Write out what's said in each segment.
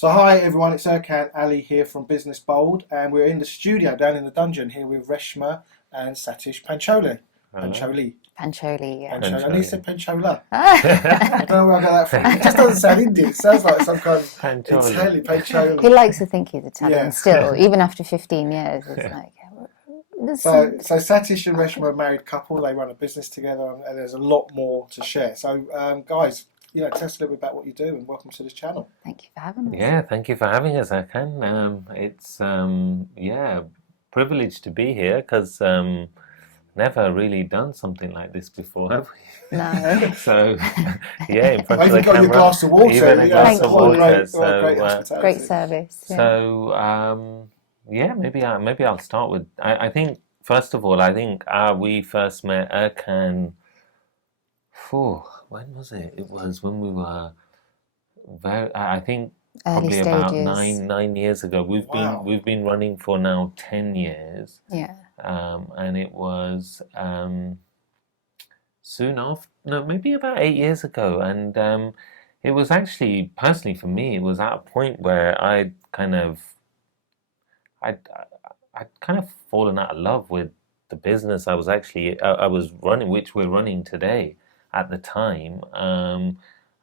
So hi everyone, it's Erkan, Ali here from Business Bold, and we're in the studio down in the dungeon here with Reshma and Satish Pancholi. Hello. Pancholi, yeah. Pancholi. I need to say Panchola. Ah. I don't know where I got that from. It just doesn't sound Indian. It sounds like some kind of Pancholi. Italian Pancholi. He likes to think he's Italian Yeah. still, even after 15 years. It's like... So Satish and Reshma are a married couple. They run a business together, and there's a lot more to share. So guys, tell us a little bit about what you do, and welcome to this channel. Thank you for having us. Yeah, thank you for having us, Erkan. It's privileged to be here because never really done something like this before, have we? No. So yeah, in front I of the even got camera, you a glass of water. even a glass Thank of you. water. Great hospitality. Great service. Yeah. So maybe I'll start with. I think first of all, we first met Erkan. When was it? It was when we were I think Early probably about stages. 9 years ago. We've been running for now 10 years. Yeah. And it was soon after, no, maybe about 8 years ago. And it was actually, personally for me, it was at a point where I'd kind of fallen out of love with the business I was running, which we're running today at the time.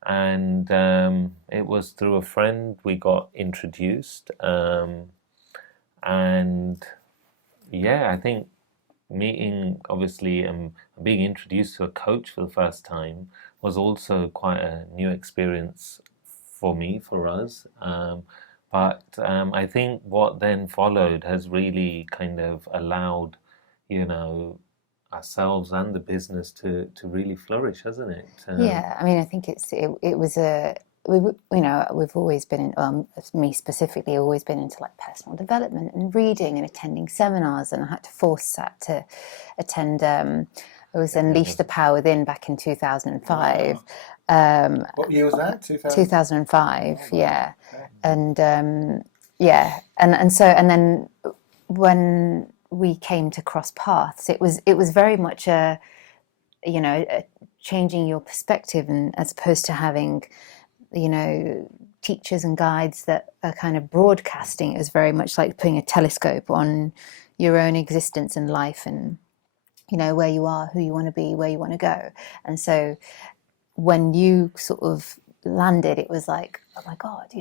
And it was through a friend we got introduced. And yeah, I think meeting, obviously, and being introduced to a coach for the first time was also quite a new experience for us. But I think what then followed has really kind of allowed, ourselves and the business to really flourish, hasn't it? Yeah, I mean, I think we've always been me specifically, always been into like personal development and reading and attending seminars, and I had to force Sat to attend. It was Unleash the Power Within back in 2005. Wow. What year was that? 2005, yeah. Okay. And and then when we came to cross paths, it was very much a changing your perspective, and as opposed to having teachers and guides that are kind of broadcasting, it was very much like putting a telescope on your own existence and life, and where you are, who you want to be, where you want to go. And so when you sort of landed, it was like, oh my God,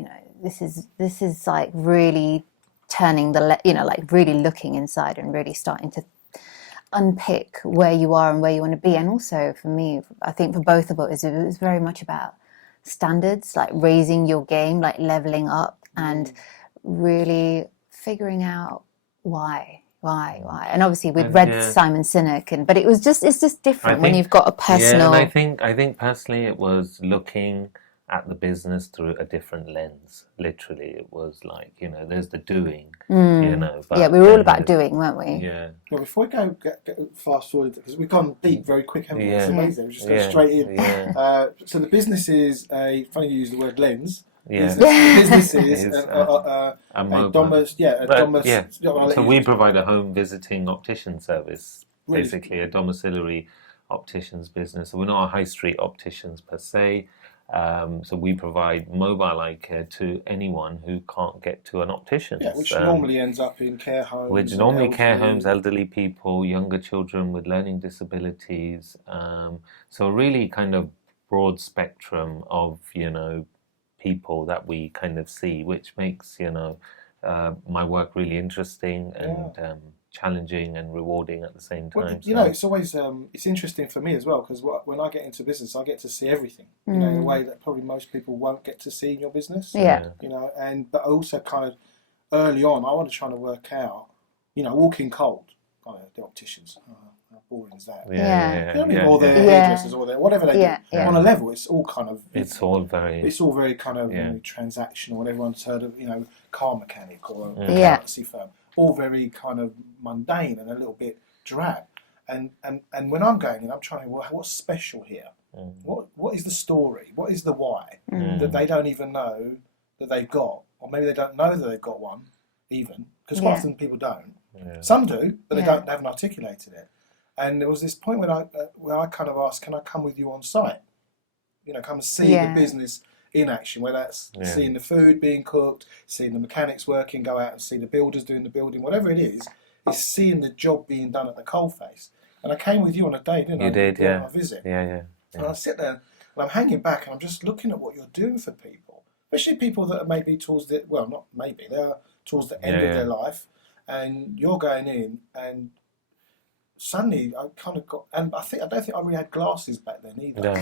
this is like really turning like really looking inside and really starting to unpick where you are and where you want to be. And also for me, I think for both of us, it was very much about standards, like raising your game, like leveling up, and really figuring out why. And obviously we'd read Simon Sinek, but it's just different when you've got a personal. Yeah, and I think personally it was looking at the business through a different lens. Literally, it was like, there's the doing, But yeah, we were all about doing, weren't we? Yeah. Well, before we go get fast forward, because we've gone deep very quick, haven't we? Yeah. It's amazing. We just go straight in. Yeah. So the business is funny you use the word lens. Yeah. The business is a mobile. So we provide a home visiting optician service, basically a domiciliary opticians business. So we're not a high street opticians per se. So we provide mobile eye care to anyone who can't get to an optician. Yeah, which normally ends up in care homes. Which normally care homes, elderly people, younger children with learning disabilities. So really kind of broad spectrum of, people that we kind of see, which makes, my work really interesting and challenging and rewarding at the same time. Well, it's always it's interesting for me as well, because when I get into business, I get to see everything in a way that probably most people won't get to see in your business. Yeah. But also kind of early on, I want to try to work out, walking cold. The opticians, how boring is that? Or the hairdressers, or whatever they do. On a level, it's all kind of. It's all very kind of transactional, and everyone's heard of car mechanic or a accountancy firm. All very kind of mundane and a little bit drab. And when I'm going in, I'm trying to what's special here? What is the story? What is the why that they don't even know that they've got, or maybe they don't know that they've got one even, because quite often people don't. Yeah. Some do, but they haven't articulated it. And there was this point where I kind of asked, can I come with you on site? Come and see the business in action, whether that's seeing the food being cooked, seeing the mechanics working, go out and see the builders doing the building, whatever it is seeing the job being done at the coalface. And I came with you on a day, didn't I? You did, yeah. On a visit. Yeah. And I sit there and I'm hanging back and I'm just looking at what you're doing for people, especially people that are maybe towards the, well, not maybe, they are towards the end of their life, and you're going in and suddenly I kind of got, and I don't think I really had glasses back then either. No.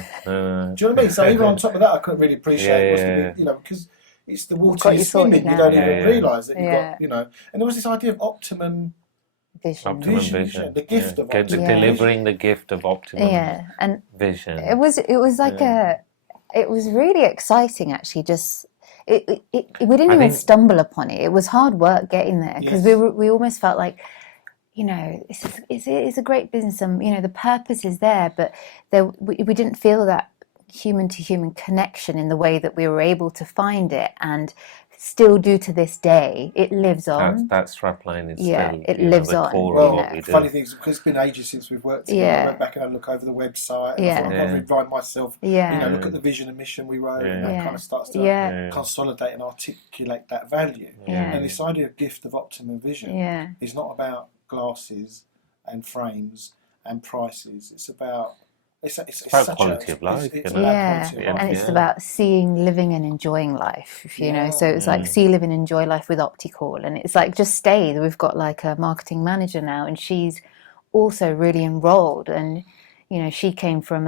Do you know what I mean? So even on top of that, I couldn't really appreciate, you know, because it's the water you're swimming, you don't even realise that you've got, you know, and there was this idea of optimum vision, the gift of optimum delivering the gift of optimum and vision. It was like it was really exciting actually. Just we didn't even stumble upon it. It was hard work getting there because we almost felt like, you know, it's a great business and, you know, the purpose is there, but we didn't feel that human to human connection in the way that we were able to find it, and still do to this day. It lives on. That strapline is still, it lives the on. Core well, of what we do. Funny things, because it's been ages since we've worked together. I went back and had a look over the website. And I thought I've got to rewrite myself. You know, look at the vision and mission we wrote, and that kind of starts to consolidate and articulate that value. And this idea of gift of optimum vision is not about glasses and frames and prices. It's about it's about quality of life. And it's about seeing, living and enjoying life, you know. So it's like see, live and enjoy life with Opticall. And it's like just stay. We've got like a marketing manager now, and she's also really enrolled. And, you know, she came from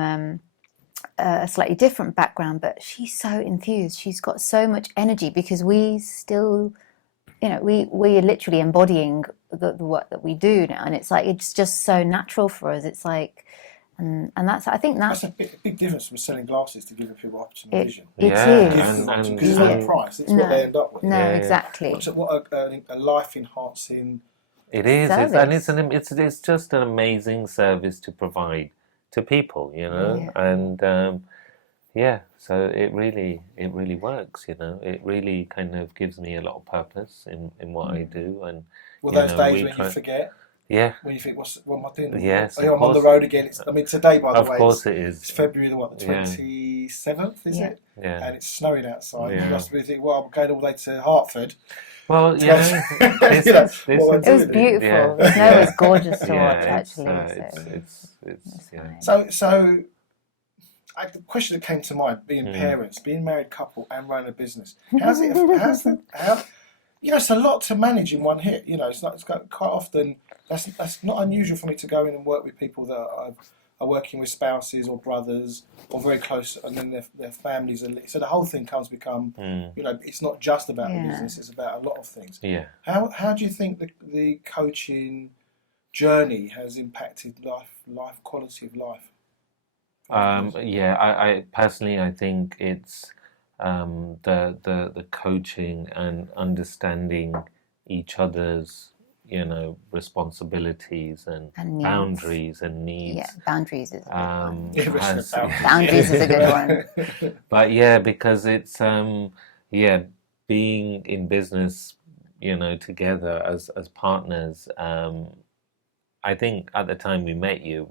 a slightly different background, but she's so enthused. She's got so much energy because we still, you know, we are literally embodying the work that we do now. And it's like, it's just so natural for us. It's like, and that's, I think that's a big difference from selling glasses to giving people optimum vision. It is. Because it's not a price, it's what they end up with. No, exactly. What a life-enhancing it is, it's just an amazing service to provide to people, you know, and so it really works, you know. It really kind of gives me a lot of purpose in what I do, and those days when you forget. Yeah. When you think, what am I doing? Yes. I'm on the road again. Today, by the way. Of course it is. It's February the 27th, is it? Yeah. And it's snowing outside. You must be thinking, well, I'm going all the way to Hartford. it Well, was beautiful. The snow was gorgeous to watch, actually. So the question that came to mind, being parents, being a married couple and running a business, how's it? You know, it's a lot to manage in one hit. You know, it's quite often that's not unusual for me to go in and work with people that are working with spouses or brothers or very close, and then their families are. So the whole thing become, you know, it's not just about the business; it's about a lot of things. Yeah. How do you think the coaching journey has impacted life quality of life? I personally, I think it's the coaching and understanding each other's, you know, responsibilities and boundaries and needs. Yeah, boundaries is a good one. Boundaries is a good one. But because it's being in business, you know, together as partners. I think at the time we met you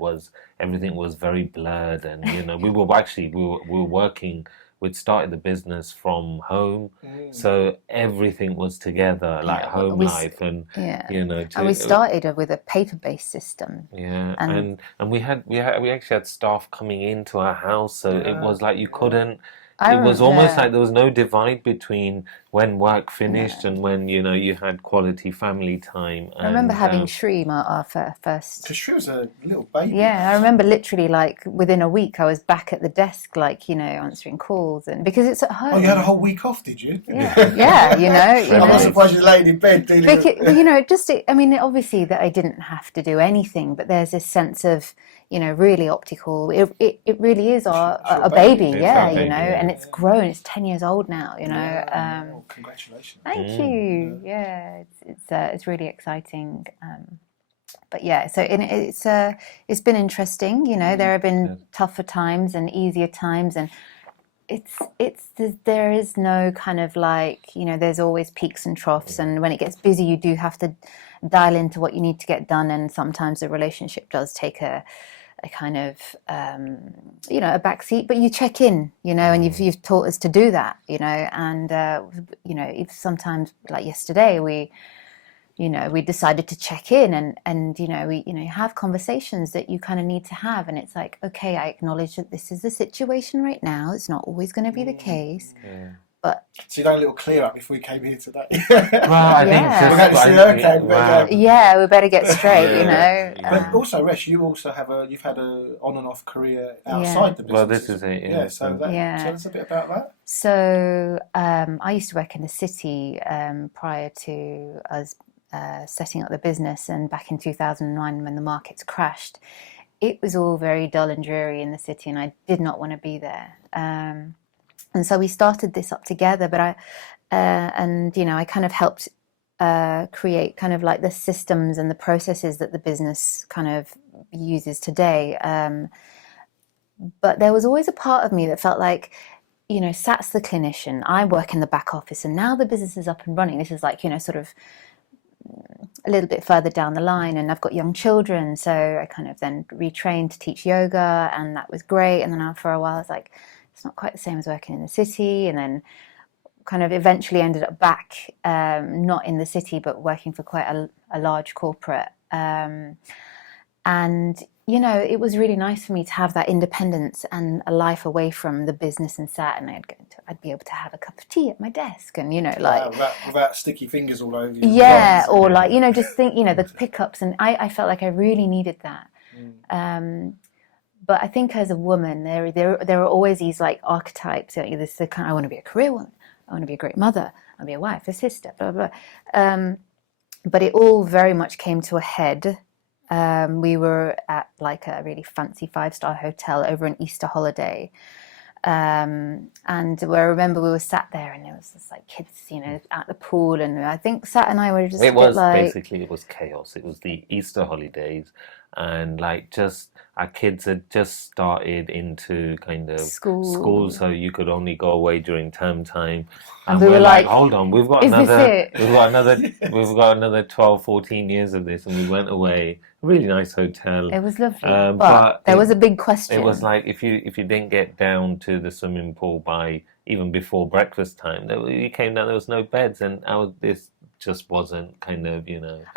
everything was very blurred, and you know we were working. We'd started the business from home, so everything was together, like home life, and you know. And we started with a paper-based system. Yeah, and we actually had staff coming into our house, so it was like you couldn't. It was almost like there was no divide between when work finished and when, you know, you had quality family time. I remember having Shri, our first. Because Shri was a little baby. Yeah, I remember literally like within a week I was back at the desk, like, you know, answering calls, and because it's at home. Oh, you had a whole week off, did you? Yeah, you know. I'm not surprised you laid in bed dealing with. You know, I mean, obviously that I didn't have to do anything, but there's this sense of, you know, really Opticall. It really is a baby, you know, and it's grown. It's 10 years old now, you know. Congratulations! Thank you. Yeah, it's really exciting. But yeah, so it's been interesting. You know, there have been tougher times and easier times, and there is no kind of like, you know, there's always peaks and troughs, and when it gets busy, you do have to dial into what you need to get done, and sometimes the relationship does take a a kind of a backseat, but you check in, and you've taught us to do that, and if sometimes, like yesterday, we decided to check in and we have conversations that you kind of need to have, and it's like, okay, I acknowledge that this is the situation right now. It's not always going to be the case. Yeah. But so you done a little clear up before we came here today. Well, I think Yeah. We're going to see Erkan, yeah, we better get straight, But also, Resh, you also you've had a on and off career outside the business. Well, this is it. Yeah. So tell us a bit about that. So I used to work in the city prior to us setting up the business, and back in 2009 when the markets crashed, it was all very dull and dreary in the city, and I did not want to be there. And so we started this up together, but I kind of helped create kind of like the systems and the processes that the business kind of uses today. But there was always a part of me that felt like, Sat's the clinician, I work in the back office, and now the business is up and running. This is like, sort of a little bit further down the line, and I've got young children, so I kind of then retrained to teach yoga, and that was great. And then for a while I was like, it's not quite the same as working in the city, and then kind of eventually ended up back not in the city but working for quite a large corporate, and it was really nice for me to have that independence and a life away from the business and Sat, and I'd be able to have a cup of tea at my desk, and without sticky fingers all over you. Yeah, or like just think the pickups, and I felt like I really needed that. But I think as a woman, there are always these like archetypes. This the kind, I want to be a career woman, I want to be a great mother, I want to be a wife, a sister, blah blah blah. But it all very much came to a head. We were at like a really fancy 5-star hotel over an Easter holiday, and where I remember we were sat there, and there was just like kids, at the pool, and I think Sat and I were just basically it was chaos. It was the Easter holidays, and like just our kids had just started into kind of school, so you could only go away during term time. And we were like, hold on, we've got another 12, 14 years of this, and we went away. Really nice hotel. It was lovely, but there was a big question. It was like if you didn't get down to the swimming pool by even before breakfast time, you came down, there was no beds, and this just wasn't kind of,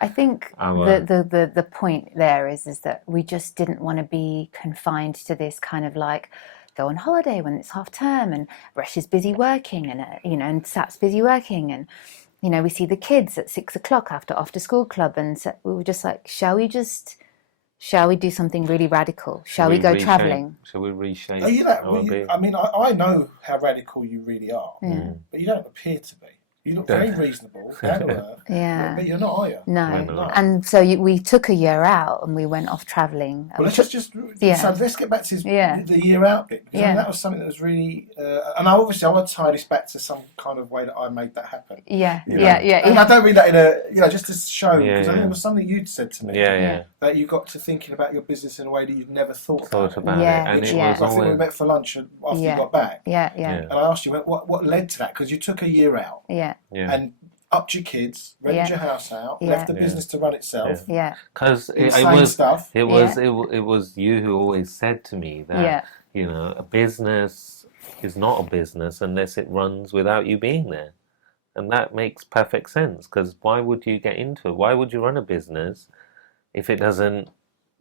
I think the point there is that we just didn't want to be confined to this kind of like go on holiday when it's half term, and Resh is busy working, and and Sat's busy working, and we see the kids at 6 o'clock after school club, and so we were just like, shall we do something really radical? Shall we go travelling? Shall we reshape? Are you that? I know how radical you really are, but you don't appear to be. You look very reasonable, down to earth. Yeah. But you're not, are you? No. And so we took a year out and we went off travelling. Well, so let's get back to the year out bit. Because that was something that was really, and I want to tie this back to some kind of way that I made that happen. Yeah. And I don't mean that in a, just to show, because I think it was something you'd said to me. That you got to thinking about your business in a way that you'd never thought about it. And it was I think we met for lunch after you got back. Yeah. And I asked you, what led to that? Because you took a year out. And upped your kids, rented your house out, left the business to run itself. Because it was you who always said to me that a business is not a business unless it runs without you being there, and that makes perfect sense. Because why would you get into it? Why would you run a business if it doesn't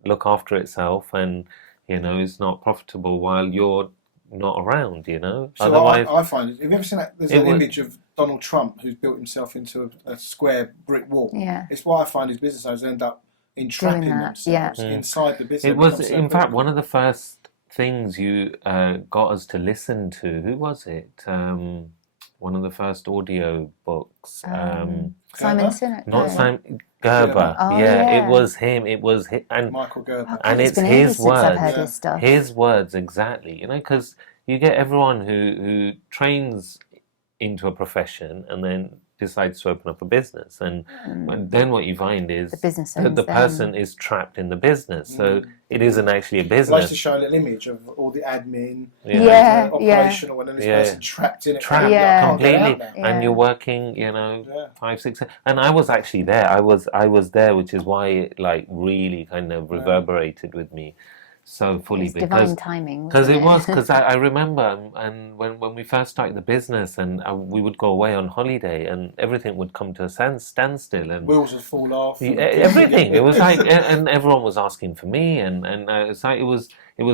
look after itself and is not profitable while you're not around? So otherwise, I find it. Have you ever seen that? There's an image of Donald Trump who's built himself into a square brick wall. It's why I find his business owners end up entrapping themselves inside the business. It was, in fact, one of the first things you got us to listen to. Who was it? One of the first audio books. Simon Sinek. Not Simon. Gerber. It was him. It was and Michael Gerber. And it's his words. His words, exactly. Because you get everyone who trains into a profession and then decides to open up a business, and then what you find is the person is trapped in the business, so it isn't actually a business. I used to show a little image of all the admin, operational, and then this person trapped in it, completely, and you're working, 5, 6, and I was actually there. I was there, which is why it like really kind of reverberated with me. so fully It's divine timing. Because I remember, and when we first started the business, and we would go away on holiday, and everything would come to a standstill, and wheels would fall off. Everything. It was like, and everyone was asking for me, and it's like it was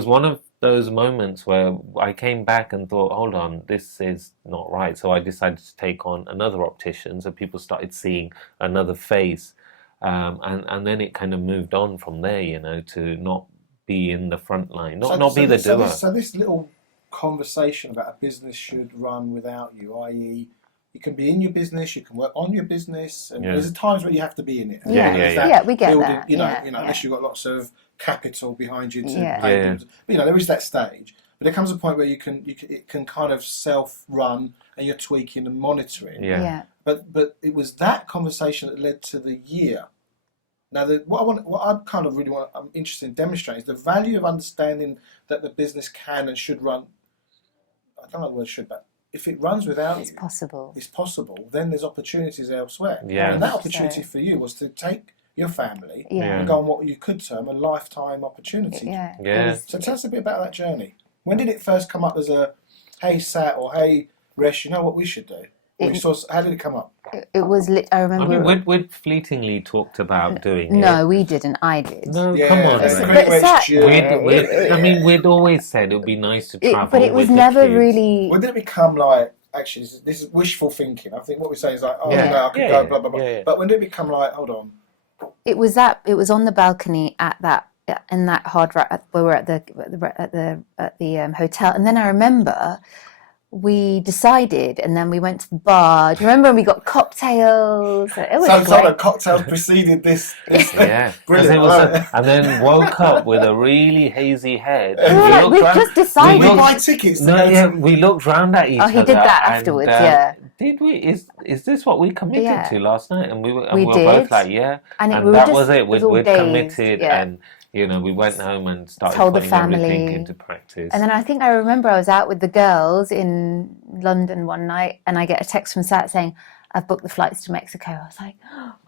one of those moments where I came back and thought, hold on, this is not right. So I decided to take on another optician, so people started seeing another face, and then it kind of moved on from there, you know, to not be in the front line, not be the doer. So this little conversation about a business should run without you, i.e., you can be in your business, you can work on your business, and there's times where you have to be in it. Yeah, we get building, that. You know, unless you've got lots of capital behind you to pay them. But, you know, there is that stage. But there comes a point where it can kind of self-run, and you're tweaking and monitoring. But it was that conversation that led to the year. Now, I'm interested in demonstrating is the value of understanding that the business can and should run. I don't know the word should, but if it runs without it's possible. It's possible. Then there's opportunities elsewhere. Yeah. And that opportunity for you was to take your family and go on what you could term a lifetime opportunity. So tell us a bit about that journey. When did it first come up as a, hey Sat or hey Resh, you know what we should do? How did it come up? It was. I remember. I mean, we'd fleetingly talked about doing it. No, we didn't. I did. No, come on. I mean, we'd always said it would be nice to travel. But it was never really. When did it become like? Actually, this is wishful thinking. I think what we say is like, oh no, I could go, blah blah blah. But when did it become like, hold on? It was on the balcony at that in that hard rock. We were at the hotel, and then I remember. We decided, and then we went to the bar. Do you remember when we got cocktails? It was so cocktails preceded this. Brilliant. And then woke up with a really hazy head. And we just decided. We buy tickets. We looked round at each other. Oh, he did that afterwards. Did we? Is this what we committed to last night? And we were did. both like, and that was it. We'd committed and. You know, we went home and started putting everything into practice. And then I remember I was out with the girls in London one night, and I get a text from Sat saying, I've booked the flights to Mexico. I was like,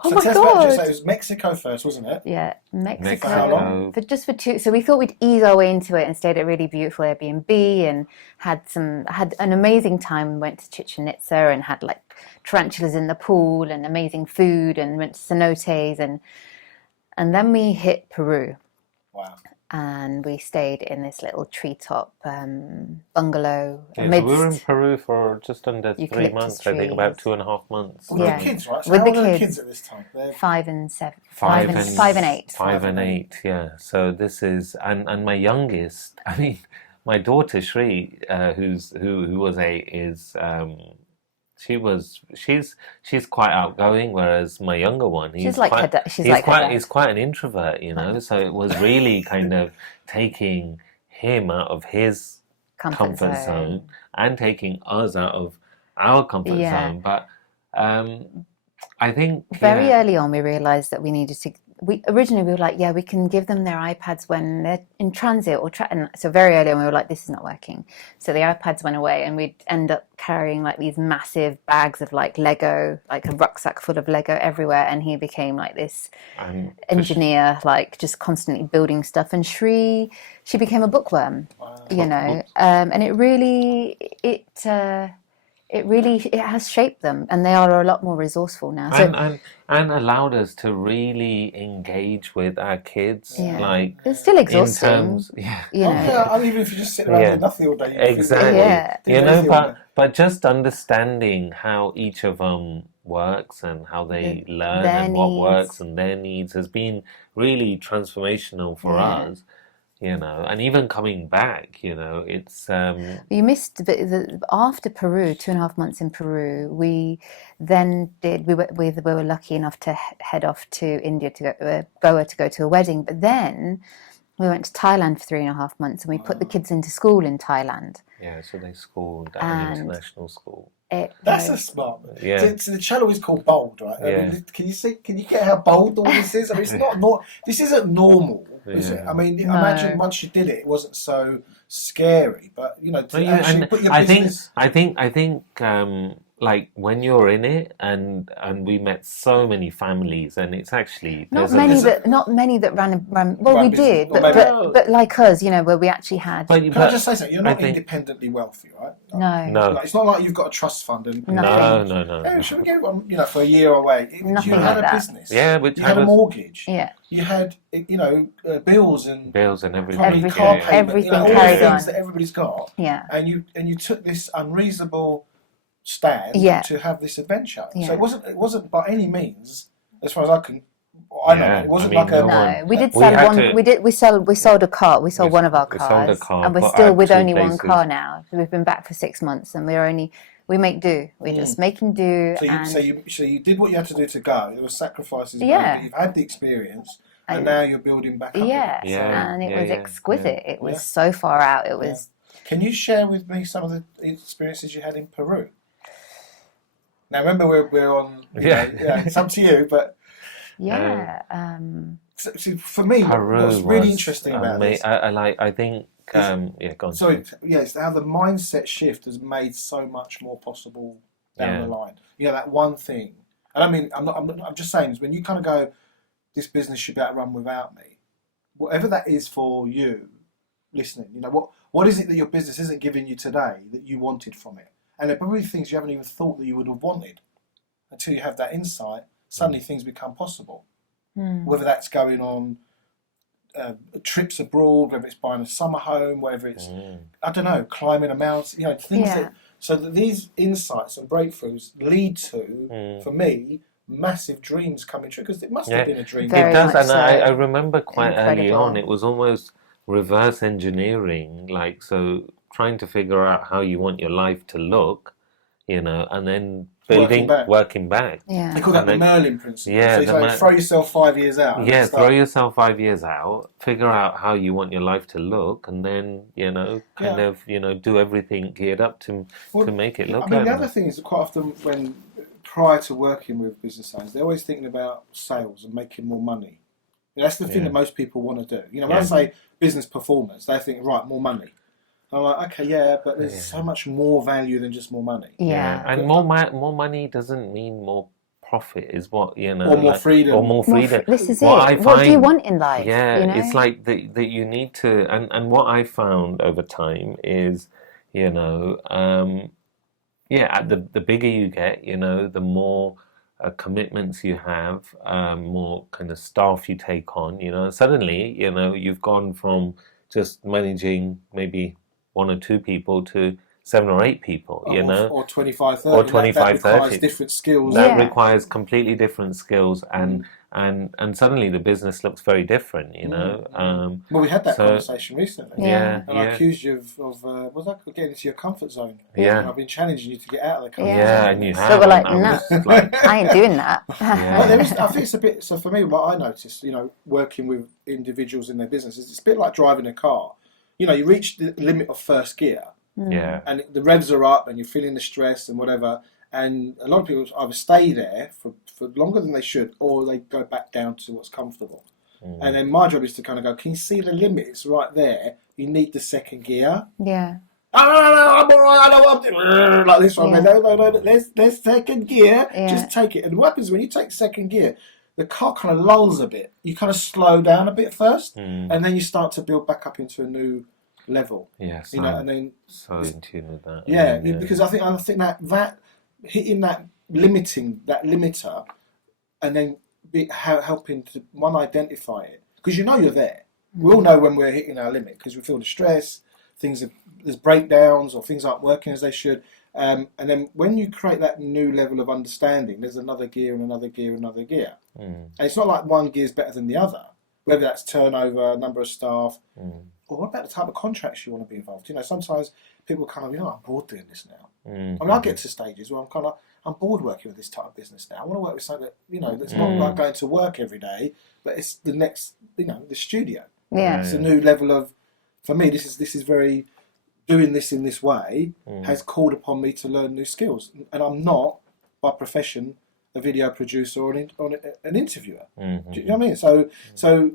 oh my God. So it was Mexico first, wasn't it? Yeah, Mexico. For how long? For 2. So we thought we'd ease our way into it and stayed at a really beautiful Airbnb and had an amazing time. Went to Chichen Itza and had like tarantulas in the pool and amazing food, and went to cenotes and then we hit Peru. Wow. And we stayed in this little treetop bungalow. So we were in Peru for just under 3 months, I think, about 2.5 months. With the kids, right? So with how the old are the kids at this time? They're 5 and 7. 5 and 8. 5 and 8, yeah. So this is, and my youngest, I mean, my daughter Shri, who was 8, is she's quite outgoing, whereas my younger one, he's quite an introvert, you know. So it was really kind of taking him out of his comfort zone and taking us out of our comfort zone. But I think very early on we realised that we needed to. Originally we were like, we can give them their iPads when they're in transit and so very early on we were like, this is not working. So the iPads went away, and we'd end up carrying like these massive bags of like Lego, like a rucksack full of Lego everywhere, and he became like this engineer, like just constantly building stuff. And she became a bookworm, you know, and it really has shaped them, and they are a lot more resourcel now. And allowed us to really engage with our kids. Like it's still exhausting. In terms, I mean, even if you just sit around doing nothing all day. Exactly. You know, but just understanding how each of them works and how they learn and what works and their needs has been really transformational for us. You know, and even coming back, you know, it's... You missed, after Peru, 2.5 months in Peru, we then we were lucky enough to head off to India, Goa, to go to a wedding. But then we went to Thailand for 3.5 months, and we put the kids into school in Thailand. Yeah, so they schooled at an international school. That's a smart one. So the channel is called Bold, right? I mean, can you get how bold all this is? I mean, it's not this isn't normal, is it? I mean, imagine once you did it, it wasn't so scary. But you know, to actually put your business. I think like when you're in it, and we met so many families, and it's actually not many that ran. Well, we did, but like us, you know, where we actually had. Can I just say something? You're not independently wealthy, right? No. Like, it's not like you've got a trust fund and no. Hey, should we get one? You know, for a year away. Nothing you had like a that. business. Yeah, you had a mortgage. Yeah. You had, you know, bills and everything. Car payment, everything all the carried things on that everybody's got. Yeah. And you took this unreasonable stand to have this adventure. Yeah. So it wasn't by any means, as far as I know, it wasn't like a. No, we did sell one. We sold a car. We sold one of our cars, and we're still with only one car now. So we've been back for 6 months, and we make do. We're just making do. So you did what you had to do to go. There were sacrifices made, but you've had the experience, and now you're building back up. And it was exquisite. It was so far out. It was. Can you share with me some of the experiences you had in Peru? Now remember we're on. It's up to you, but. So for me, what's really interesting about this, I think, go on. Sorry, it's how the mindset shift has made so much more possible down the line. You know, that one thing, and I mean, I'm just saying, is when you kind of go, this business should be able to run without me, whatever that is for you, listening. You know, what is it that your business isn't giving you today that you wanted from it? And there are probably things you haven't even thought that you would have wanted until you have that insight. Suddenly things become possible. Whether that's going on trips abroad, whether it's buying a summer home, whether it's, I don't know, climbing a mountain, you know, things so that these insights and breakthroughs lead to, for me, massive dreams coming true, because it must have been a dream. It does, and I remember quite early on, it was almost reverse engineering, like, so trying to figure out how you want your life to look, you know, and then working back. Yeah. They call that the Merlin principle. Yeah, so it's like throw yourself 5 years out. Yeah, throw yourself 5 years out, figure out how you want your life to look, and then, you know, kind of, you know, do everything geared up to make it look I mean, the other thing is quite often when, prior to working with business owners, they're always thinking about sales and making more money. That's the thing that most people want to do. You know, when I say business performance, they think, right, more money. I'm like, okay, but there's so much more value than just more money. Yeah, and more money doesn't mean more profit, is what, you know, or more freedom. Or more freedom. This is what do you want in life? Yeah, you know? it's like that you need to, and what I found over time is, you know, the bigger you get, you know, the more commitments you have, more kind of staff you take on, you know, suddenly, you know, you've gone from just managing maybe 1 or 2 people to 7 or 8 people, you know, or 25, 30. Or 25, that requires 30. different skills. That requires completely different skills, and suddenly the business looks very different, you know. Well, we had that conversation recently. And I accused you of was that getting into your comfort zone? Yeah. And I've been challenging you to get out of the comfort zone. Yeah, and you have. So we're like, no, I ain't doing that. But there is, I think it's a bit. So for me, what I noticed, you know, working with individuals in their businesses, it's a bit like driving a car. You know, you reach the limit of first gear. Yeah. And the revs are up, and you're feeling the stress and whatever. And a lot of people either stay there for longer than they should, or they go back down to what's comfortable. And then my job is to kind of go, can you see the limit? It's right there. You need the second gear. Yeah. Oh, no, I'm all right. I know what I'm doing. Like this one. Yeah. No. There's second gear. Yeah. Just take it. And what happens when you take second gear? The car kind of lulls a bit. You kind of slow down a bit first, and then you start to build back up into a new level. Yes, you know, and then so in tune with that. Yeah, because I think that hitting that limiter, and then helping to identify it, because you know you're there. We all know when we're hitting our limit because we feel the stress. There's breakdowns or things aren't working as they should. And then when you create that new level of understanding, there's another gear and another gear and another gear. And it's not like one gear is better than the other, whether that's turnover, number of staff, or what about the type of contracts you want to be involved? You know, sometimes people kind of, you know, I'm bored doing this now. I mean, I get to stages where I'm bored working with this type of business now. I want to work with something that, you know, that's not like going to work every day, but it's the next, you know, the studio. Yeah. It's a new level of, for me, this is very, doing this in this way has called upon me to learn new skills. And I'm not, by profession, a video producer or an interviewer. Do you know what I mean? So,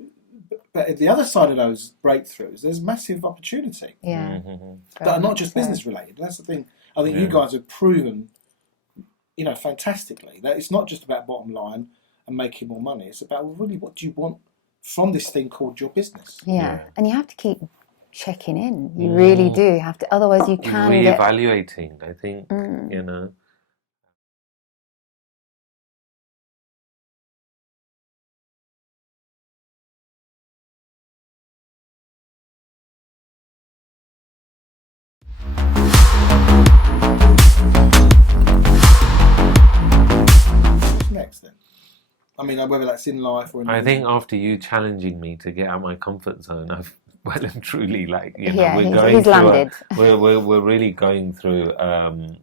but at the other side of those breakthroughs, there's massive opportunity. Yeah. That are not just business related. That's the thing. I think you guys have proven fantastically. That it's not just about bottom line and making more money. It's about, well, really, what do you want from this thing called your business? Yeah, and you have to keep checking in. You really do have to. Otherwise, you can reevaluating. I think What's next then? I mean, whether that's in life or in I think after you challenging me to get out of my comfort zone, I've well and truly he's landed. We're really going through and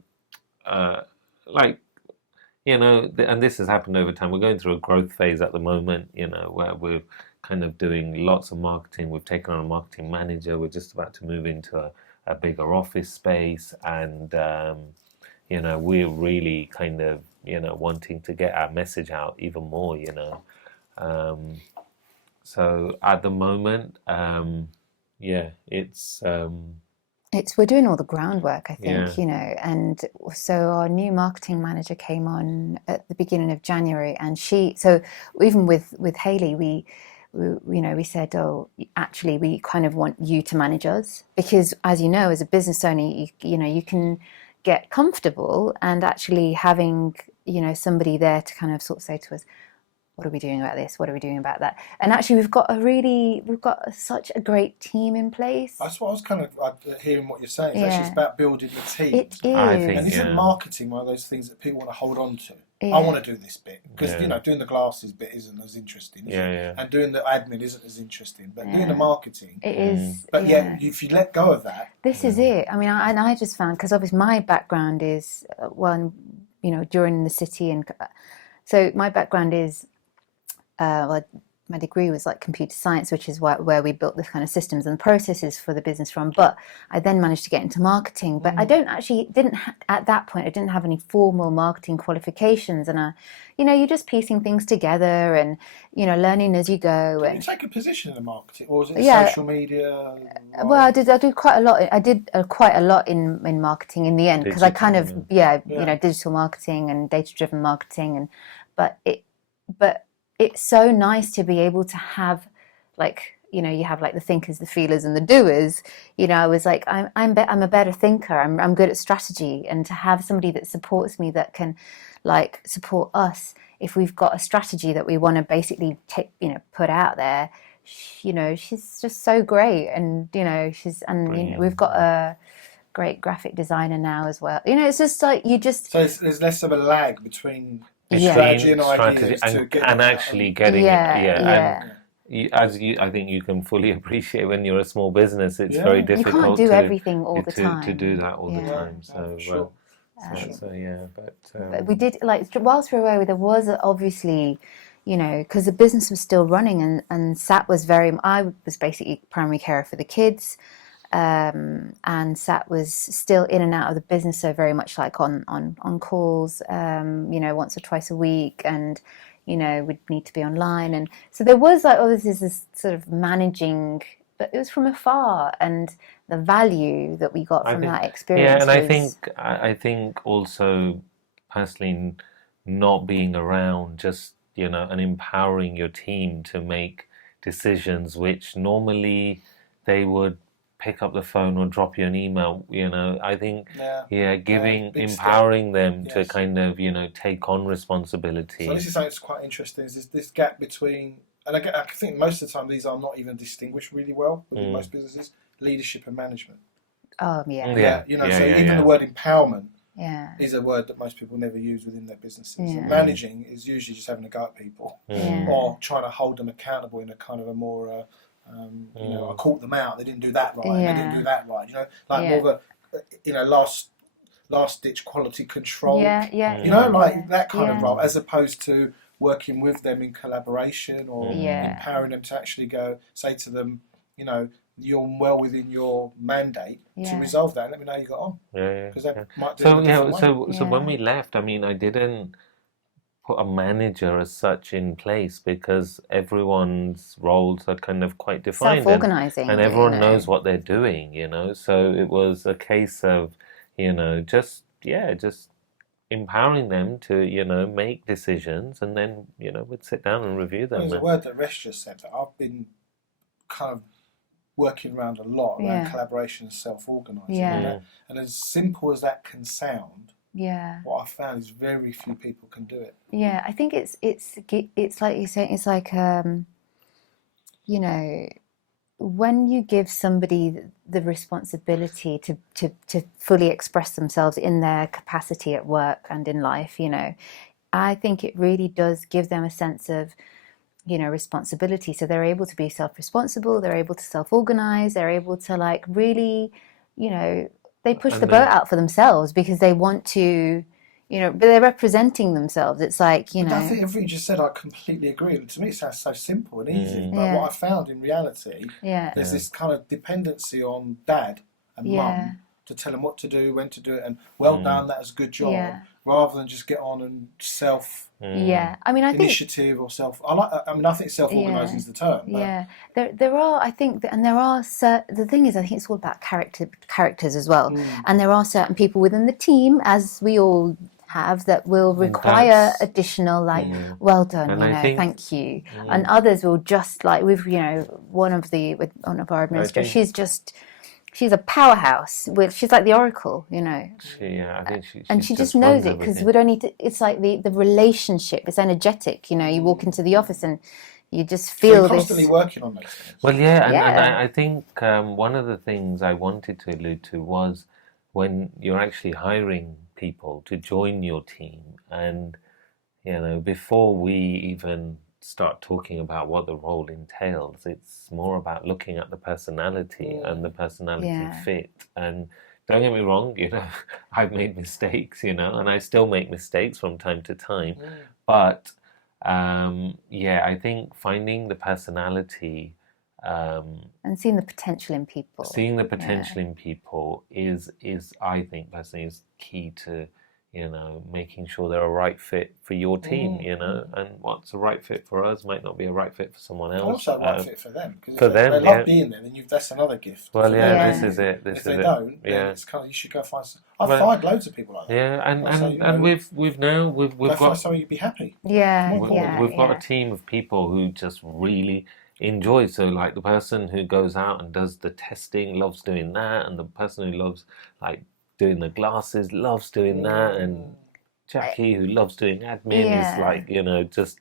this has happened over time. We're going through a growth phase at the moment, where we're kind of doing lots of marketing. We've taken on a marketing manager. We're just about to move into a bigger office space, and we're really kind of wanting to get our message out even more. So at the moment, we're doing all the groundwork, I think, and so our new marketing manager came on at the beginning of January, and so even with Hayley, we said, oh, actually, we kind of want you to manage us, because as you know, as a business owner, you can get comfortable, and actually having somebody there to kind of sort of say to us, what are we doing about this? What are we doing about that? And actually, we've got such a great team in place. That's what I was kind of hearing what you're saying. It's actually about building a team. It is. And isn't marketing one of those things that people want to hold on to? Yeah. I want to do this bit because doing the glasses bit isn't as interesting, is it? And doing the admin isn't as interesting. But doing the marketing, it is. But if you let go of that, this is it. I mean, I just found, because obviously my background is during the city, and so my background is. My degree was like computer science, which is where we built the kind of systems and processes for the business from. But I then managed to get into marketing. But I at that point, I didn't have any formal marketing qualifications. And you're just piecing things together and, learning as you go. Did you take a position in the marketing, or was it social media? Well, I did quite a lot. I did quite a lot in marketing in the end, because I kind of, digital marketing and data-driven marketing. But it's so nice to be able to have, you have like the thinkers, the feelers, and the doers. I was like, I'm a better thinker. I'm good at strategy, and to have somebody that supports me, that can, support us if we've got a strategy that we want to basically put out there. She's just so great, and we've got a great graphic designer now as well. It's just like so there's less of a lag between. Strategy and ideas and actually getting it. And I think you can fully appreciate, when you're a small business, it's very difficult. You can't do everything all the time. To do that all the time. So, but we did, whilst we were away, there was obviously, because the business was still running, and Sat was I was basically primary carer for the kids. And Sat was still in and out of the business, so very much like on calls, once or twice a week, and would need to be online, and so there was obviously this sort of managing, but it was from afar, and the value that we got from that experience. And I think also personally, not being around, just and empowering your team to make decisions which normally they would pick up the phone or drop you an email. I think empowering them to kind of take on responsibility. So this is something that's quite interesting, is this gap between, and I think most of the time these are not even distinguished really well within most businesses, leadership and management. Oh yeah. The word empowerment is a word that most people never use within their businesses. And managing is usually just having a go at people or trying to hold them accountable in a kind of a more I caught them out. They didn't do that right. They didn't do that right. More of a last ditch quality control. That kind of role, as opposed to working with them in collaboration or empowering them to actually say to them, you're well within your mandate to resolve that, and let me know how you got on. Because that might do so when we left, I mean, I didn't put a manager as such in place, because everyone's roles are kind of quite defined, self-organizing, and everyone knows what they're doing, so it was a case of just empowering them to, make decisions, and then, we'd sit down and review them. There's a word that Resh just said that I've been kind of working around a lot around collaboration and self-organising. And as simple as that can sound, what I found is very few people can do it. Yeah, I think it's like you say, it's like when you give somebody the responsibility to fully express themselves in their capacity at work and in life, I think it really does give them a sense of, responsibility. So they're able to be self-responsible, they're able to self-organize, they're able to like really, they push the boat out for themselves because they want to, but they're representing themselves. It's like, I think everything you just said, I completely agree. To me, it sounds so simple and easy. But what I found in reality, there's this kind of dependency on dad and mum to tell them what to do, when to do it, and well done, that was a good job, rather than just get on and initiative or self. I think self-organising is the term. There are, I think, and there are the thing is, I think it's all about characters as well, and there are certain people within the team, as we all have, that will require additional well done, thank you, and others will just like with one of our administrators, she's a powerhouse. She's like the oracle, I think she just knows it because we don't need to. It's like the relationship. It's energetic. You walk into the office and you just feel you're constantly working on those things. Well, and I think one of the things I wanted to allude to was when you're actually hiring people to join your team, and before we even start talking about what the role entails, it's more about looking at the personality and the personality fit. And don't get me wrong, I've made mistakes, and I still make mistakes from time to time. But I think finding the personality and seeing the potential in people. In people is I think personally is key to making sure they're a right fit for your team, and what's a right fit for us might not be a right fit for someone else. Also a right fit for them, because if they love being there, then that's another gift. Well, this is it. If they don't, then it's kind of, you should go find. I've find loads of people like that. And we've got find somewhere you'd be happy. We've got a team of people who just really enjoy. So like the person who goes out and does the testing loves doing that, and the person who loves like doing the glasses loves doing that, and Jackie, who loves doing admin, is like just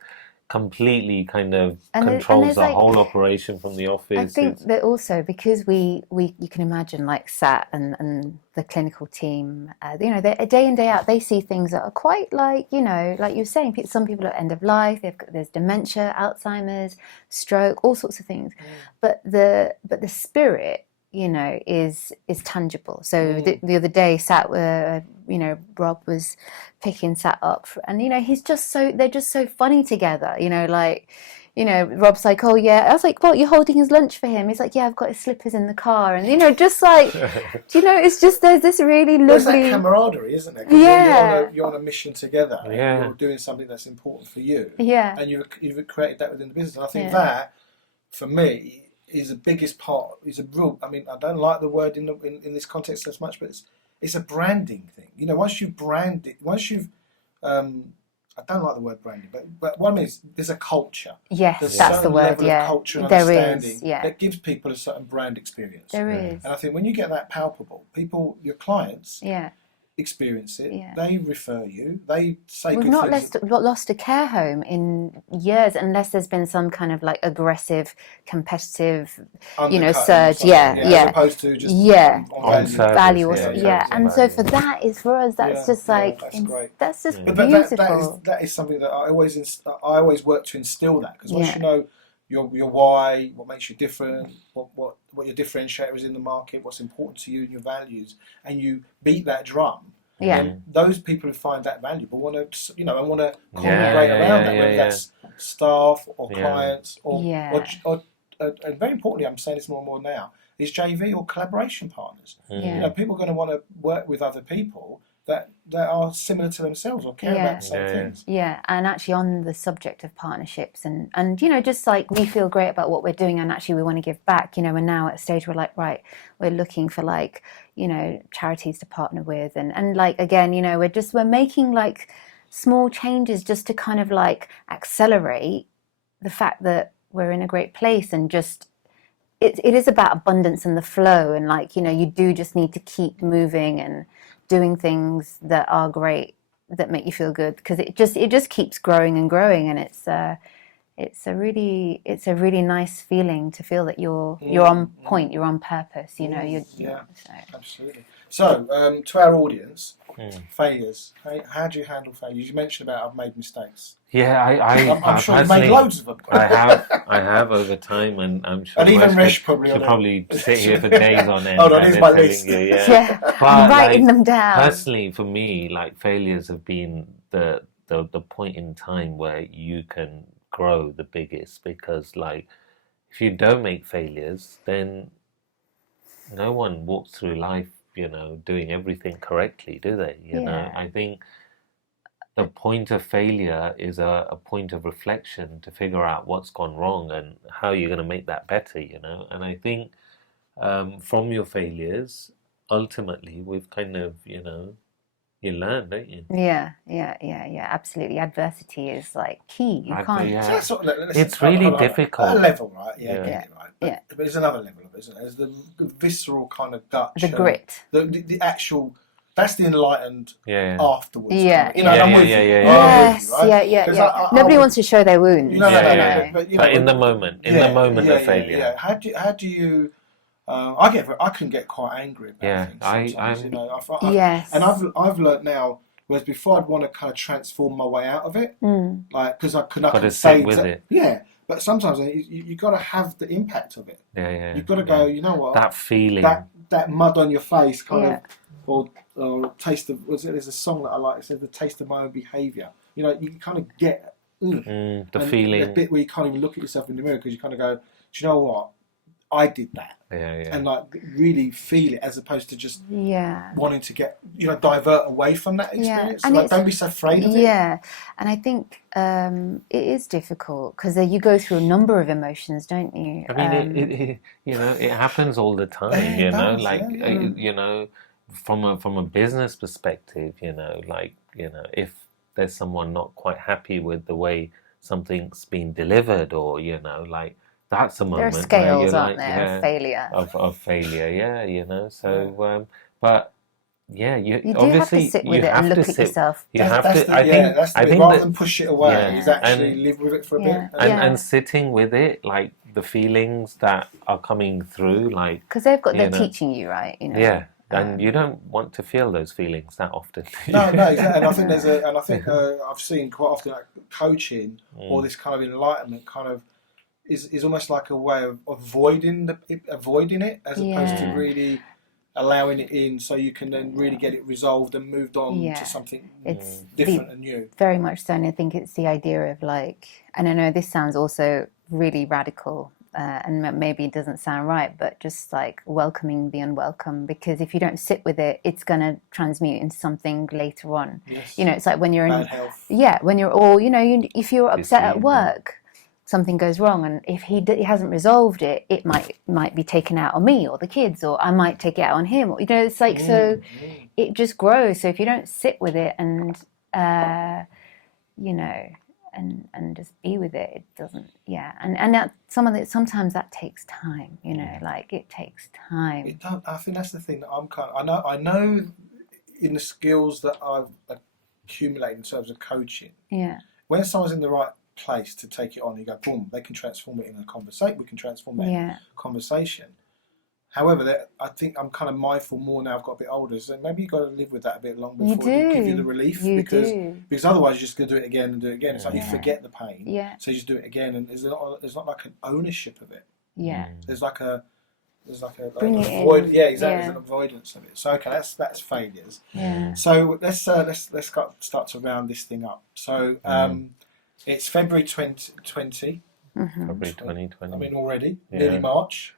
completely kind of controls the whole operation from the office. I think that also because you can imagine like Sat and the clinical team, they day in day out they see things that are quite like like you were saying, some people are at end of life. There's dementia, Alzheimer's, stroke, all sorts of things, but the spirit is tangible. So the other day, Rob was picking Sat up, and they're just so funny together. Rob's like, oh yeah, I was like, what, you're holding his lunch for him? He's like, yeah, I've got his slippers in the car, and just like, it's just there's this really lovely. There's that camaraderie, isn't there? 'Cause you're on a mission together. Yeah. You're doing something that's important for you. Yeah. And you've created that within the business. And I think that, for me, is the biggest part. Is a real. I mean, I don't like the word in this context as much, but it's a branding thing. Once you've branded, I don't like the word branding, but what I mean is there's a culture. Yes, there's that's the word. Level of culture and understanding that gives people a certain brand experience. There is, and I think when you get that palpable, your clients, experience it. They refer you. They say we've good not things. lost a care home in years unless there's been some kind of like aggressive, competitive, surge. As opposed to just on value. And so for us, that's just like that's great. That's just beautiful. That is something that I always work to instill that, because once you know your why, what makes you different, what your differentiator is in the market, what's important to you and your values, and you beat that drum. And those people who find that valuable want to, and want to congregate around that, whether that's staff or clients or and very importantly, I'm saying this more and more now, is JV or collaboration partners. People are going to want to work with other people that are similar to themselves or care about the same things. Yeah, and actually on the subject of partnerships and you know, just like we feel great about what we're doing and actually we want to give back, you know, we're now at a stage where like, right, we're looking for like, you know, charities to partner with and like, again, you know, we're making like small changes just to kind of like accelerate the fact that we're in a great place and just it is about abundance and the flow and like, you know, you do just need to keep moving and doing things that are great, that make you feel good, because it just keeps growing and growing, and it's a really nice feeling to feel that you're on point, you're on purpose, you know. Absolutely. So to our audience, failures. How do you handle failures? You mentioned about I've made mistakes. Yeah, I'm sure you've made loads of them. I have over time, and I'm sure. And even Resh probably. Should probably sit here for days on end. Hold on, here's my list. Yeah, but I'm writing them down. Personally, for me, like failures have been the point in time where you can grow the biggest, because like if you don't make failures, then no one walks through life, you know, doing everything correctly, do they? You know, I think the point of failure is a point of reflection to figure out what's gone wrong and how you're going to make that better, you know. And I think from your failures, ultimately, we've kind of, you know, you learn, don't you? Yeah, absolutely. Adversity is like key. You can't. Yeah. So it's really difficult. At a level, right? Yeah, Yeah. get it right. But there's another level of it, isn't there? There's the visceral kind of gut. The grit. The actual. That's the enlightened afterwards. Yeah. You know, Yeah, I'm with yeah, you. yeah, Yes, right? yeah. Nobody wants to show their wounds. No. But in the moment, of failure. Yeah. How do you? I can get quite angry about things sometimes. You know, yes. And I've learnt now. Whereas before, I'd want to kind of transform my way out of it, like because I can say with it. Yeah, but sometimes you got to have the impact of it. Yeah. You've got to go. You know what? That feeling. That mud on your face, kind of, or taste of. There's a song that I like. It says the taste of my own behaviour. You know, you kind of get the feeling. The bit where you can't even look at yourself in the mirror because you kind of go, do you know what? I did that. And like really feel it, as opposed to just wanting to get, you know, divert away from that experience. And like, don't be so afraid of it. Yeah, and I think it is difficult because you go through a number of emotions, don't you? I mean, it you know, it happens all the time. You know, like you know, from a business perspective, you know, like, you know, if there's someone not quite happy with the way something's been delivered, or, you know, like, that's a moment there are scales, where you're aren't like, there, of failure. Of failure, you know. So, but you do obviously have to sit with it and look at yourself. You have to. I think rather than push it away, is actually live with it for a bit. And sitting with it, like the feelings that are coming through, like, because they're teaching you, right? You know. Yeah. And you don't want to feel those feelings that often. No, exactly. And I think I've seen quite often, like, coaching or this kind of enlightenment kind of is almost like a way of avoiding it, as opposed to really allowing it in, so you can then really get it resolved and moved on to something different and new. Very much so, and I think it's the idea of like, and I know this sounds also really radical, and maybe it doesn't sound right, but just like welcoming the unwelcome, because if you don't sit with it, it's going to transmute into something later on. Yes. You know, it's like when you're Bad health. when you're all, you know, if you're upset at work, something goes wrong, and if he hasn't resolved it, it might be taken out on me or the kids, or I might take it out on him. Or, you know, it's like it just grows. So if you don't sit with it and you know, and just be with it, it doesn't. Yeah, and that sometimes that takes time. You know, like it takes time. It does. I think that's the thing that I know in the skills that I've accumulated in terms of coaching. Yeah. When someone's in the right place to take it on, you go, boom, they can transform it in a conversation. We can transform it in a conversation. However, I think I'm kind of mindful more now I've got a bit older, so maybe you've got to live with that a bit longer before it give you the relief, because otherwise you're just going to do it again and do it again. It's like you forget the pain, so you just do it again, and there's not like an ownership of it. There's like an avoid. Yeah, exactly. There's an avoidance of it. So okay, that's failures. So let's start to round this thing up. So it's February 2020. February 2020. I mean, already nearly March.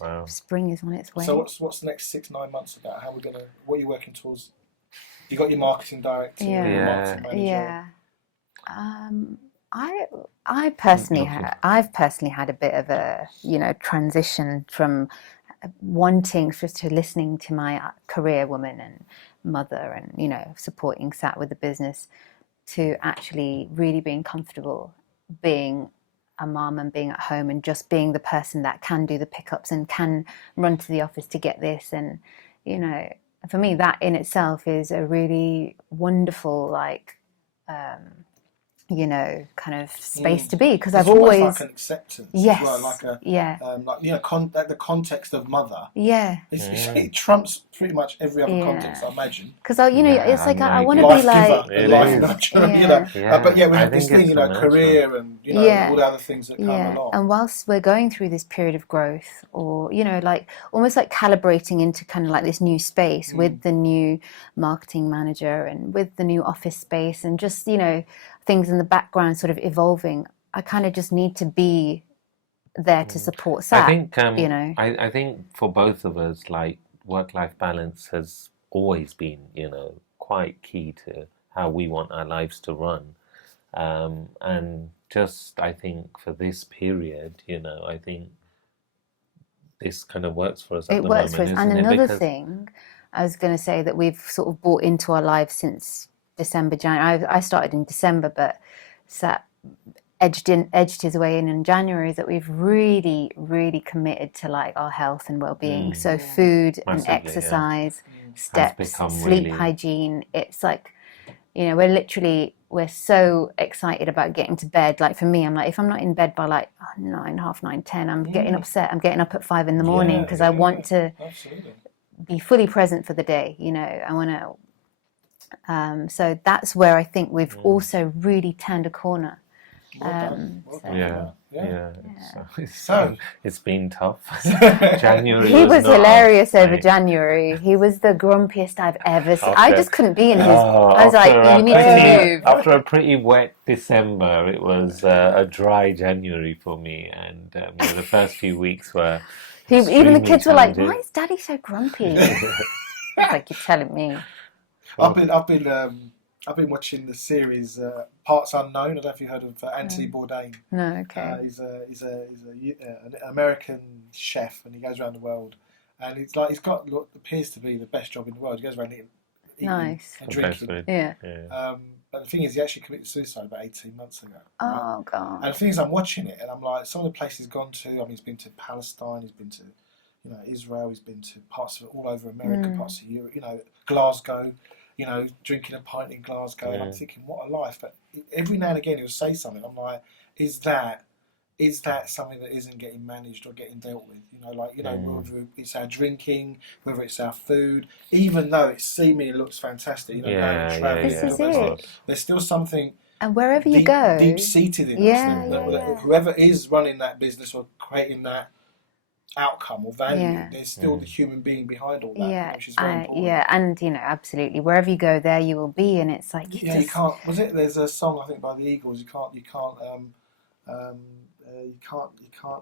Wow. Spring is on its way. So what's the next 6-9 months about? What are you working towards You got your marketing director, your marketing manager. Yeah. I've personally had a bit of a transition from wanting to listening to my career woman and mother and supporting Sat with the business to actually really being comfortable being a mom and being at home and just being the person that can do the pickups and can run to the office to get this. And for me that in itself is a really wonderful kind of space to be, because I've always like an acceptance as well, like the context of mother. Yeah, it trumps pretty much every other context, I imagine. Because it's like I want to be like but we have this thing, career and all the other things that come along. And whilst we're going through this period of growth, or like almost like calibrating into kind of like this new space with the new marketing manager and with the new office space and just things in the background sort of evolving, I kind of just need to be there to support Sat. I think for both of us, like work-life balance has always been, quite key to how we want our lives to run. And just, I think for this period, I think this kind of works for us at the moment. It works for us. And another thing I was going to say that we've sort of brought into our lives since December, January. I started in December, but Sat edged his way in January, is that we've really, really committed to like our health and well-being. So food and exercise, steps, sleep hygiene. It's like, we're so excited about getting to bed. Like for me, I'm like, if I'm not in bed by like 9, half 9, 10, I'm getting upset. I'm getting up at 5 in the morning because I want to be fully present for the day. I want to. So that's where I think we've also really turned a corner. It's been tough. January. He was hilarious over January. He was the grumpiest I've ever seen. I just couldn't be in his. I was like, you need to move. After a pretty wet December, it was a dry January for me, and the first few weeks were. Even the kids were like, "Why is Daddy so grumpy?" It's like, you're telling me. I've been watching the series Parts Unknown. I don't know if you heard of Anthony Bourdain. No, okay. He's an American chef, and he goes around the world, and it's like he's got what appears to be the best job in the world. He goes around eating and drinking. Yeah. But the thing is, he actually committed suicide about 18 months ago. Oh God! And the thing is, I'm watching it, and I'm like, some of the places he's gone to. I mean, he's been to Palestine. He's been to Israel. He's been to parts of all over America, parts of Europe. Glasgow. Drinking a pint in Glasgow, and I'm thinking, what a life. But every now and again, he'll say something. I'm like, is that something that isn't getting managed or getting dealt with? Whether it's our drinking, whether it's our food, even though it seemingly looks fantastic, there's still something. And wherever you go, deep-seated in us. Whoever is running that business or creating that outcome or value, there's still the human being behind all that, which is very important. And absolutely, wherever you go, there you will be. And it's like you can't. There's a song I think by the Eagles. You can't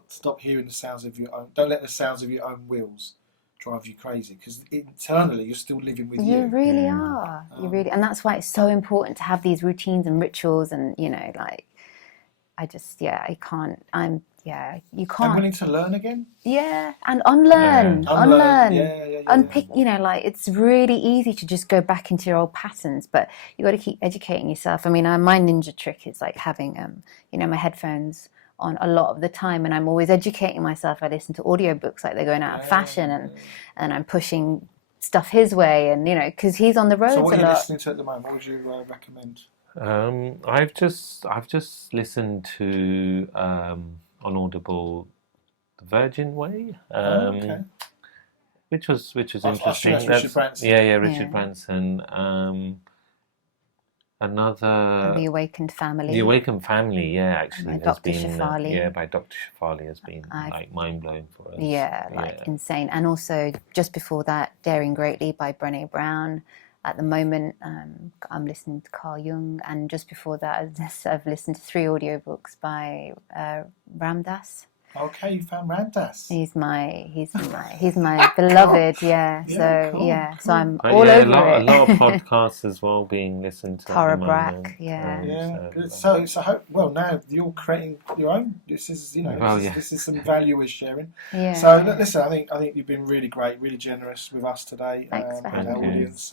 stop hearing the sounds of your own. Don't let the sounds of your own wheels drive you crazy, because internally you're still living with you. You really are. And that's why it's so important to have these routines and rituals. And you can't. I'm willing to learn again. Yeah, and unlearn. Yeah. Unpick. It's really easy to just go back into your old patterns, but you got to keep educating yourself. I mean, my ninja trick is like having my headphones on a lot of the time, and I'm always educating myself. I listen to audiobooks like they're going out of fashion, and I'm pushing stuff his way, and because he's on the road a lot. So what are you listening to at the moment? What would you recommend? I've just listened to on Audible, The Virgin Way, which was interesting. Richard Branson. Richard Branson. Another The Awakened Family. The Awakened Family, actually, by Dr. Shefali. By Dr. Shefali has been like mind blowing for us. Insane. And also just before that, Daring Greatly by Brené Brown. At the moment, I'm listening to Carl Jung, and just before that, I've listened to 3 audiobooks by Ram Dass. Okay, you found Ramdas. He's my beloved, yeah. So cool, yeah, so cool. I'm But all yeah, over a it. lot of podcasts as well being listened to Tara at the moment. Brach, yeah. Yeah, good. So now you're creating your own. This is, this is some value we're sharing. Yeah. So listen, I think you've been really great, really generous with us today. Thanks for with having our me. audience.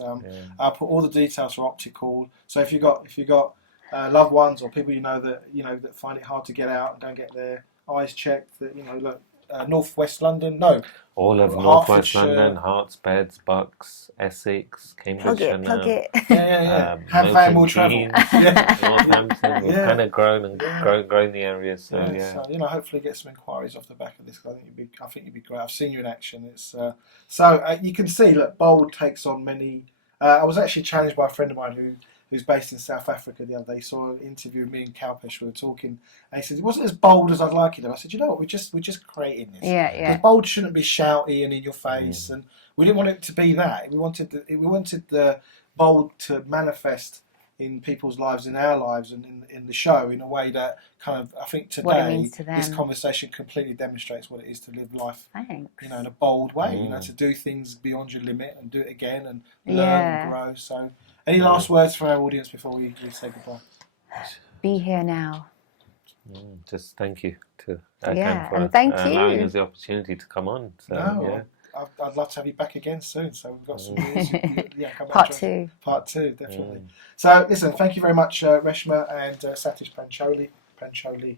I'll put all the details for Opticall. So if you got loved ones or people that find it hard to get out and don't get their eyes checked, that look, Northwest London, no, All of Northwest London, Herts, Beds, Bucks, Essex, Cambridgeshire now. Plug it. Yeah. Have fan will travel. Northampton, we've kind of grown and grown the area. So So hopefully get some inquiries off the back of this. I think you'd be great. I've seen you in action. It's you can see. Look, Bold takes on many. I was actually challenged by a friend of mine who's based in South Africa the other day. He saw an interview with me and Kalpesh. We were talking, and he said it wasn't as bold as I'd like it. And I said, you know what? We're just creating this. Yeah. Because bold shouldn't be shouty and in your face, and we didn't want it to be that. We wanted the bold to manifest in people's lives, in our lives, and in the show in a way that kind of, I think today this conversation completely demonstrates what it is to live life. Thanks. In a bold way. To do things beyond your limit and do it again and learn and grow. So, any last words for our audience before we say goodbye? Be here now. Just thank you to Erkan for allowing us the opportunity to come on. So, I'd love to have you back again soon. So we've got some news. Come Part back Part two, definitely. So listen, thank you very much, Reshma and Satish Pancholi. Pancholi.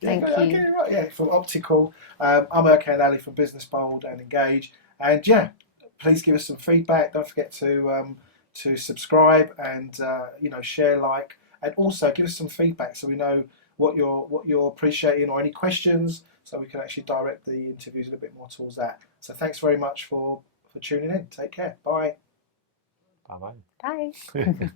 Thank you. From Opticall. I'm Erkan Ali from Business Bold and Engage. And please give us some feedback. Don't forget to subscribe and share, like, and also give us some feedback so we know what you're appreciating or any questions, so we can actually direct the interviews a little bit more towards that. So thanks very much for tuning in. Take care. Bye. Bye-bye. Bye.